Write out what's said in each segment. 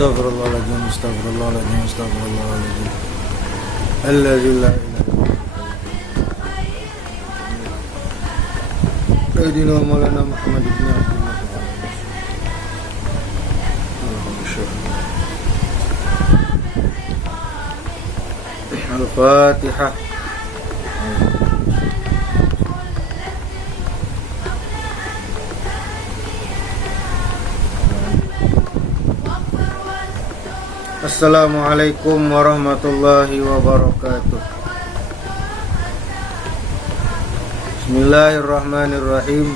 Astagfirullahaladzim, astagfirullahaladzim, astagfirullahaladzim. Alladzi la ilaha Sayyidina Maulana Muhammad ibn Abdullah. Al-Fatihah. Assalamualaikum warahmatullahi wabarakatuh. Bismillahirrahmanirrahim.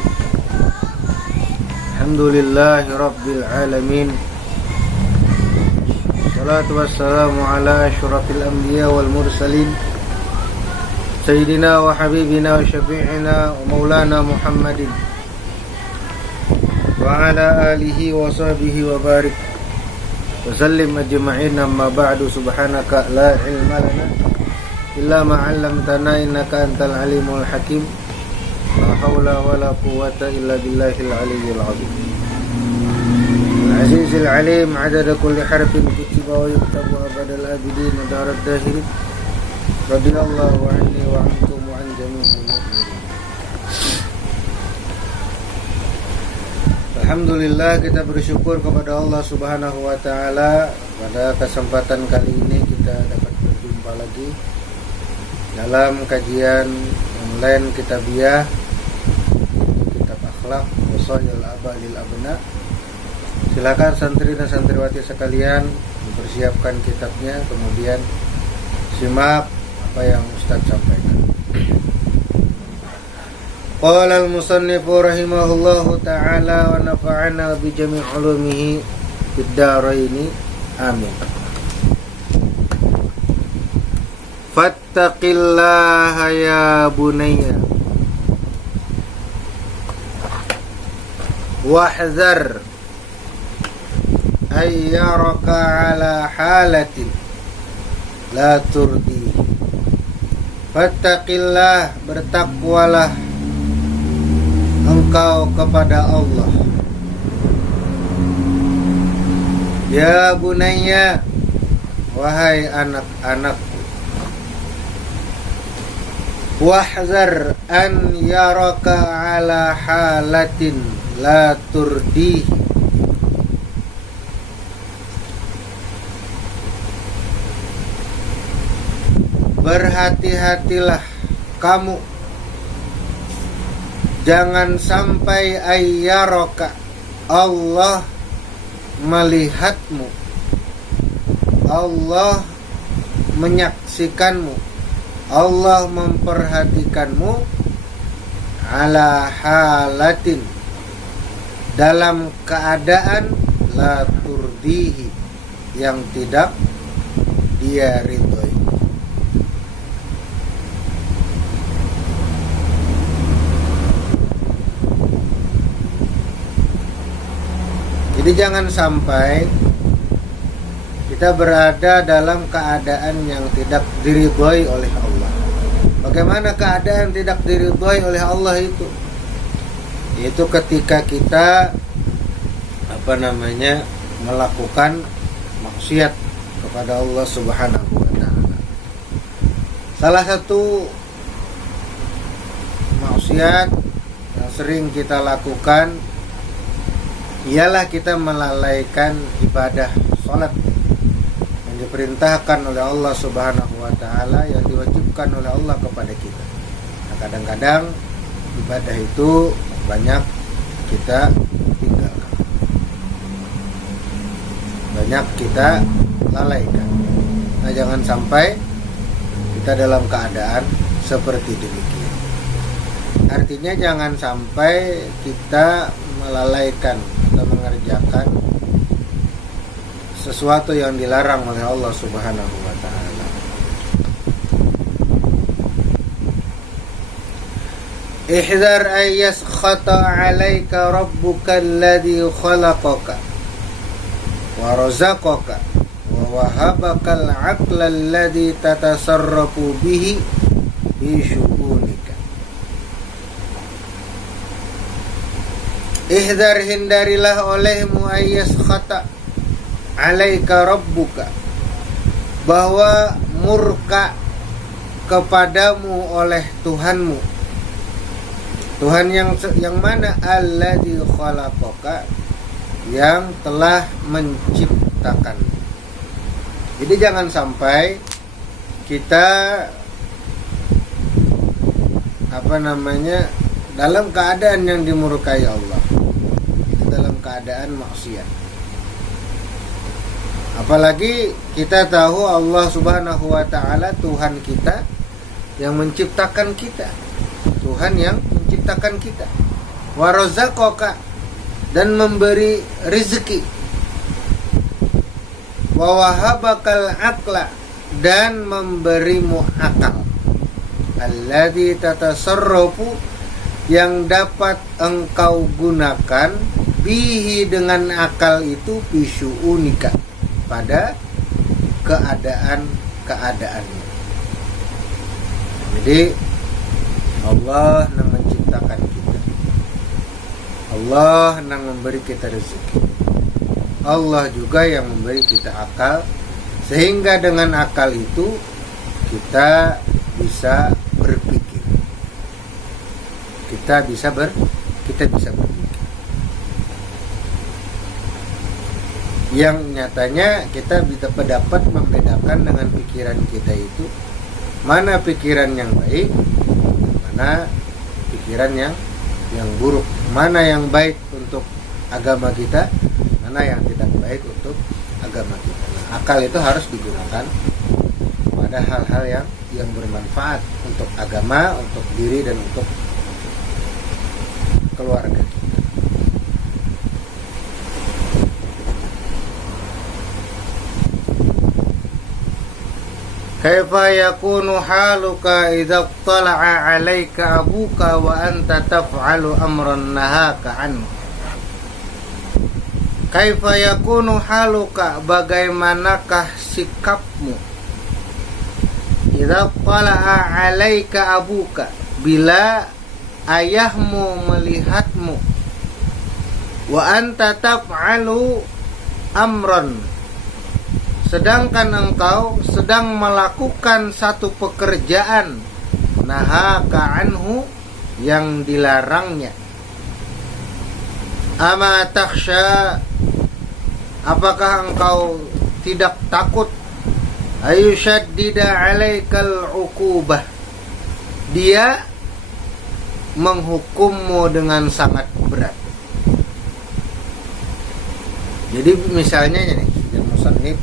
Alhamdulillahi rabbil alamin. Salatu wassalamu ala asyrafil anbiya wal mursalin Sayyidina wa habibina wa syafi'ina wa maulana Muhammadin wa ala alihi wa sahbihi wa barik wa sallim ajma'in. Amma ba'du. Subhanaka la ilma lana illa ma 'allamtana innaka antal alimul hakim. La haula wa la quwwata illa billahil aliyyil 'azim. Azizil alim 'adada kulli harfin kutiba wa yuktabu abadal abidin wa darad dahirin. Radiyallahu anni wa antum wa an jami'il mu'minin. Alhamdulillah, kita bersyukur kepada Allah Subhanahu wa taala. Pada kesempatan kali ini kita dapat berjumpa lagi dalam kajian online Kitabiyah, kitab akhlak Wasail Aba lil Abna. Silakan santri dan santriwati sekalian mempersiapkan kitabnya, kemudian simak apa yang Ustaz sampaikan. Qala al-musannifu rahimahullahu ta'ala wa nafa'ana bi jami' ulumihi fid dharaini amin. Fattaqillaha ya bunayya wahzar ayyaraka ala halatin la turdi. Fattaqillah, bertakwalah engkau kepada Allah. Ya bunayya, wahai anak-anakku. Wahzar an yaraka ala halatin la turdihi. Berhati-hatilah kamu, jangan sampai ayyaraka, Allah melihatmu, Allah menyaksikanmu, Allah memperhatikanmu ala halatin, dalam keadaan la turdihi, yang tidak dia ridhoi. Jadi jangan sampai kita berada dalam keadaan yang tidak diridhoi oleh Allah. Bagaimana keadaan tidak diridhoi oleh Allah itu? Yaitu ketika kita melakukan maksiat kepada Allah Subhanahu wa taala. Salah satu maksiat yang sering kita lakukan ialah kita melalaikan ibadah salat yang diperintahkan oleh Allah Subhanahu wa taala, yang diwajibkan oleh Allah kepada kita. Nah, kadang-kadang ibadah itu banyak kita tinggalkan, banyak kita lalaikan. Nah, jangan sampai kita dalam keadaan seperti demikian. Artinya jangan sampai kita melalaikan atau mengerjakan sesuatu yang dilarang oleh Allah Subhanahu wa taala. Ihzar ay yaskhata 'alaika rabbuka alladhi khalaqaka wa razaqaka wa wahabaka al-'aqla alladhi tatasarrafu bihi fi syu'unika. Ihdar, hindarilah olehmu ayas khata, alaika rabbuka, bahwa murka kepadamu oleh Tuhanmu. Tuhan yang mana? Alladzi khalaqaka, yang telah menciptakan. Jadi jangan sampai kita dalam keadaan yang dimurkai Allah, itu dalam keadaan maksiat. Apalagi kita tahu Allah Subhanahu wa taala Tuhan kita yang menciptakan kita. Tuhan yang menciptakan kita. Wa razaqaka, dan memberi rezeki. Wa wahabakal aqla, dan memberimu akal. Alladzi tatasarrafu, yang dapat engkau gunakan bihi, dengan akal itu, bisyu'unika, pada keadaan-keadaannya. Jadi Allah yang menciptakan kita, Allah yang memberi kita rezeki, Allah juga yang memberi kita akal, sehingga dengan akal itu kita bisa berpikir, kita bisa berpikir. Yang nyatanya kita bisa dapat membedakan dengan pikiran kita itu mana pikiran yang baik, mana pikiran yang buruk, mana yang baik untuk agama kita, mana yang tidak baik untuk agama kita. Nah, akal itu harus digunakan pada hal-hal yang bermanfaat untuk agama, untuk diri, dan untuk keluarga kita. Kaifa yakunu haluka idza tala'a 'alaika abuka wa anta taf'alu amran nahaka anhu. Kaifa yakunu haluka, bagaimanakah sikapmu, idza tala'a 'alaika abuka, bila ayahmu melihatmu, wa anta taf'alu amran, sedangkan engkau sedang melakukan satu pekerjaan, nahaka anhu, yang dilarangnya. Ama takhsha, apakah engkau tidak takut, ayushaddida alaikal uqubah, dia menghukummu dengan sangat berat. Jadi misalnya nih, musannif,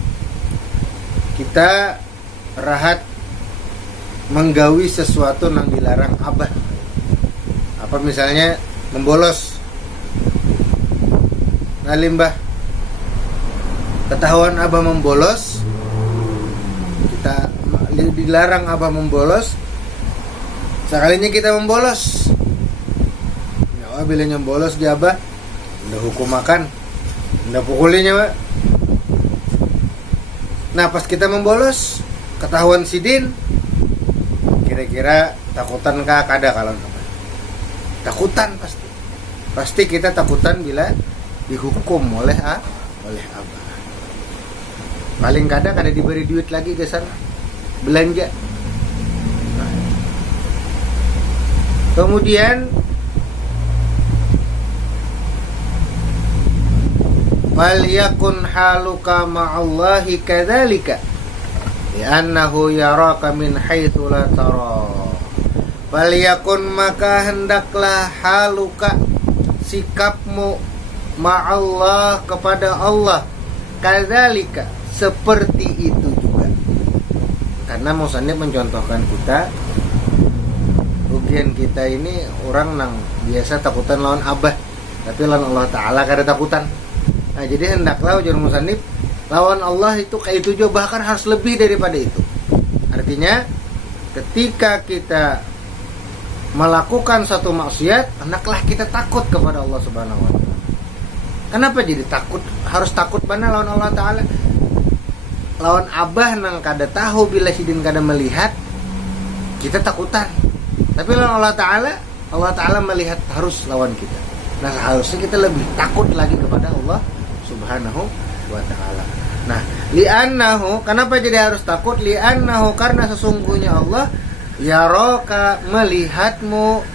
kita rahat menggawi sesuatu yang dilarang abah. Apa misalnya membolos. Nah limbah, ketahuan abah membolos, kita dilarang abah membolos, sekalinya kita membolos. Ya, bila membolos di abah, udah hukum makan, udah pukulinya, Pak. Nah pas kita membolos, ketahuan sidin, kira-kira takutan kah kada kalau apa? Takutan pasti kita takutan bila dihukum oleh abah. Paling kada diberi duit lagi ke sana belanja. Nah. Kemudian falyakun haluka ma'allahi kadzalika li'annahu yaraka min haitsu la tara. Falyakun, maka hendaklah haluka, sikapmu, ma'allah, kepada Allah, kadzalika, seperti itu juga. Karena musannif mencontohkan kita, rugian kita ini orang nang biasa takutan lawan abah, tapi lawan Allah Ta'ala kada takutan. Nah jadi hendaklah ujar musannif, lawan Allah itu kayak itu juga, bahkan harus lebih daripada itu. Artinya ketika kita melakukan satu maksiat, hendaklah kita takut kepada Allah Subhanahu wa taala. Kenapa jadi takut? Harus takut mana lawan Allah Ta'ala? Lawan abah nang kada tahu bila sidin kada melihat, kita takutan. Tapi lawan Allah Ta'ala melihat, harus lawan kita. Nah seharusnya kita lebih takut lagi kepada Allah Subhanahu wa ta'ala. Nah, li'annahu, kenapa jadi harus takut? Li'annahu, karena sesungguhnya Allah yaraka, melihatmu,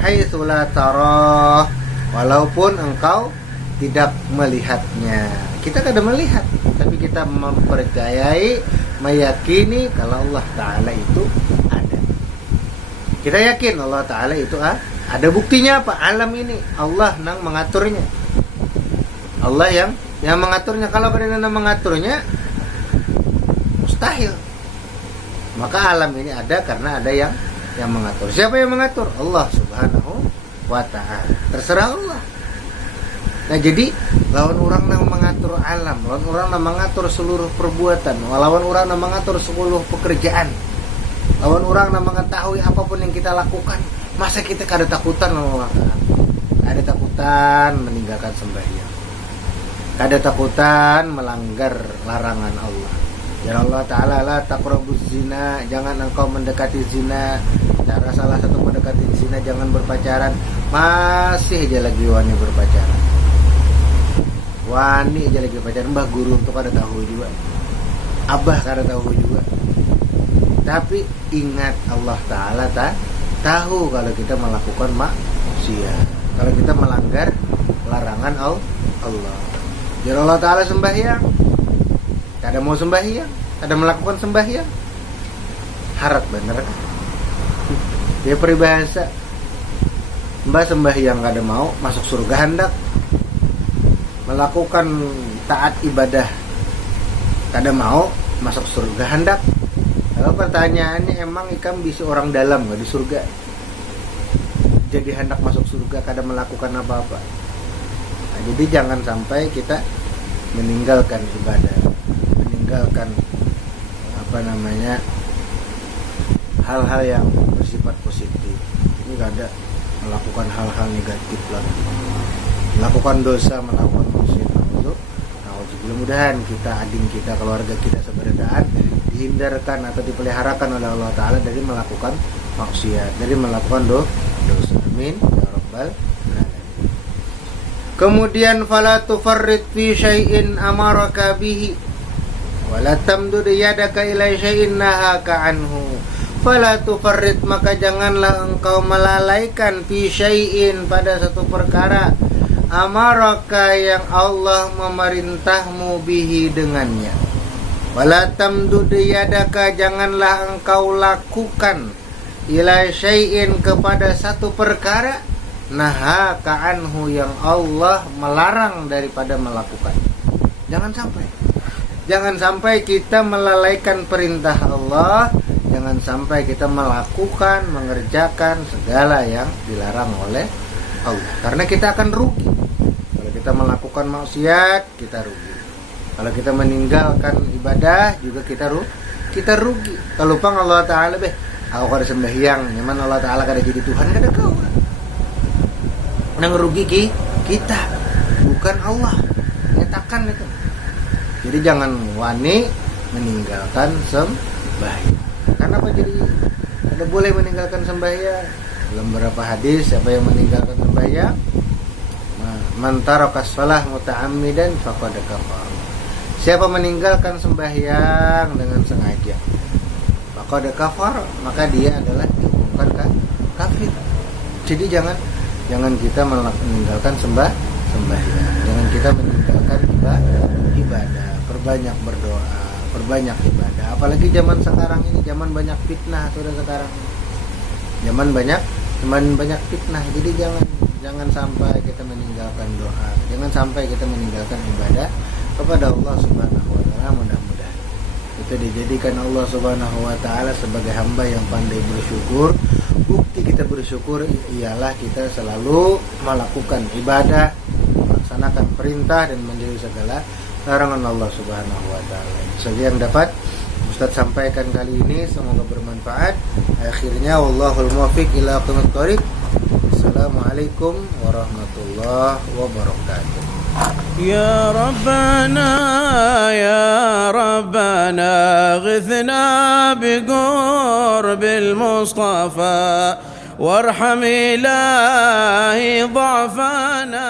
haitsu la tarah, walaupun engkau tidak melihatnya. Kita kadang melihat, tapi kita mempercayai, meyakini kalau Allah Ta'ala itu ada. Kita yakin Allah Ta'ala itu ada. Buktinya apa? Alam ini Allah yang mengaturnya. Allah yang mengaturnya. Kalau kadang mengaturnya, mustahil. Maka alam ini ada karena ada yang mengatur. Siapa yang mengatur? Allah Subhanahu wa Ta'ala. Terserah Allah. Nah, jadi lawan orang yang mengatur alam, lawan orang yang mengatur seluruh perbuatan, lawan orang yang mengatur seluruh pekerjaan, lawan orang yang mengetahui apapun yang kita lakukan. Masa kita kada takutan lawan Allah Ta'ala? Kada takutan meninggalkan sembahyang, kada takutan melanggar larangan Allah. Ya Allah Ta'ala, la taqrabuz zina, jangan engkau mendekati zina. Cara salah satu mendekati zina, jangan berpacaran. Masih aja lagi wani berpacaran. Wani aja lagi berpacaran. Mbah guru untuk kada tahu juga, abah kada tahu juga. Tapi ingat Allah Ta'ala tahu kalau kita melakukan maksiat, kalau kita melanggar larangan Allah. Ya Allah Ta'ala sembahyang, kada mau sembahyang, kada melakukan sembahyang, harap bener. Dia peribahasa, mbak sembahyang kada mau, masuk surga hendak. Melakukan taat ibadah kada mau, masuk surga hendak. Kalau pertanyaannya, emang ikam bisa orang dalam nggak di surga? Jadi hendak masuk surga kada melakukan apa-apa. Nah, jadi jangan sampai kita meninggalkan ibadah, meninggalkan hal-hal yang bersifat positif. Ini kada melakukan hal-hal negatif lagi, melakukan dosa, melakukan maksiat. Mudah-mudahan kita, ading kita, keluarga kita seberadaan dihindarkan atau dipeliharakan oleh Allah Ta'ala dari melakukan maksiat, dari melakukan dosa. Amin ya rabbal alamin. Kemudian fala tufarrid fi syai'in amaraka bihi wala tamdud yadaka ila syai'in nahaka anhu. Fala tufarrid, maka janganlah engkau melalaikan fi syai'in, pada satu perkara, amaraka yang Allah memerintahmu bihi dengannya. Wala tamdud yadaka, janganlah engkau lakukan, ila syai'in, kepada satu perkara, nahaka anhu, yang Allah melarang daripada melakukan. Jangan sampai kita melalaikan perintah Allah. Jangan sampai kita melakukan, mengerjakan segala yang dilarang oleh Allah, karena kita akan rugi. Kalau kita melakukan maksiat, kita rugi. Kalau kita meninggalkan ibadah juga kita rugi. Kalau lupa Allah Ta'ala, aku kada sembahyang, nyaman Allah Ta'ala kada jadi Tuhan, kada kau. Nang rugi kita, bukan Allah. Nyatakan itu. Jadi jangan wani meninggalkan sembahyang. Kenapa jadi kada boleh meninggalkan sembahyang? Dalam beberapa hadis, siapa yang meninggalkan sembahyang, man taraka shalah muta'ammidan faqad kafar. Siapa meninggalkan sembahyang dengan sengaja, faqad kafar, maka dia adalah dihukumkan kafir. Jadi jangan kita meninggalkan sembahyang. Jangan kita meninggalkan ibadah. Perbanyak berdoa, perbanyak ibadah. Apalagi zaman sekarang ini, zaman banyak fitnah, sudah sekarang. Zaman banyak fitnah. Jadi jangan sampai kita meninggalkan doa, jangan sampai kita meninggalkan ibadah kepada Allah Subhanahu wa Ta'ala. Mudah-mudahan kita dijadikan Allah Subhanahu wa Ta'ala sebagai hamba yang pandai bersyukur. Bukti kita bersyukur ialah kita selalu melakukan ibadah, melaksanakan perintah, dan menjauhi segala larangan Allah Subhanahu wa Ta'ala. Saja yang dapat Ustaz sampaikan kali ini, semoga bermanfaat. Akhirnya wallahul muwaffiq ila aqwamit thoriq. Assalamualaikum warahmatullahi wabarakatuh. يا ربنا يا ربنا غثنا بقرب المصطفى وارحم إلهي ضعفنا.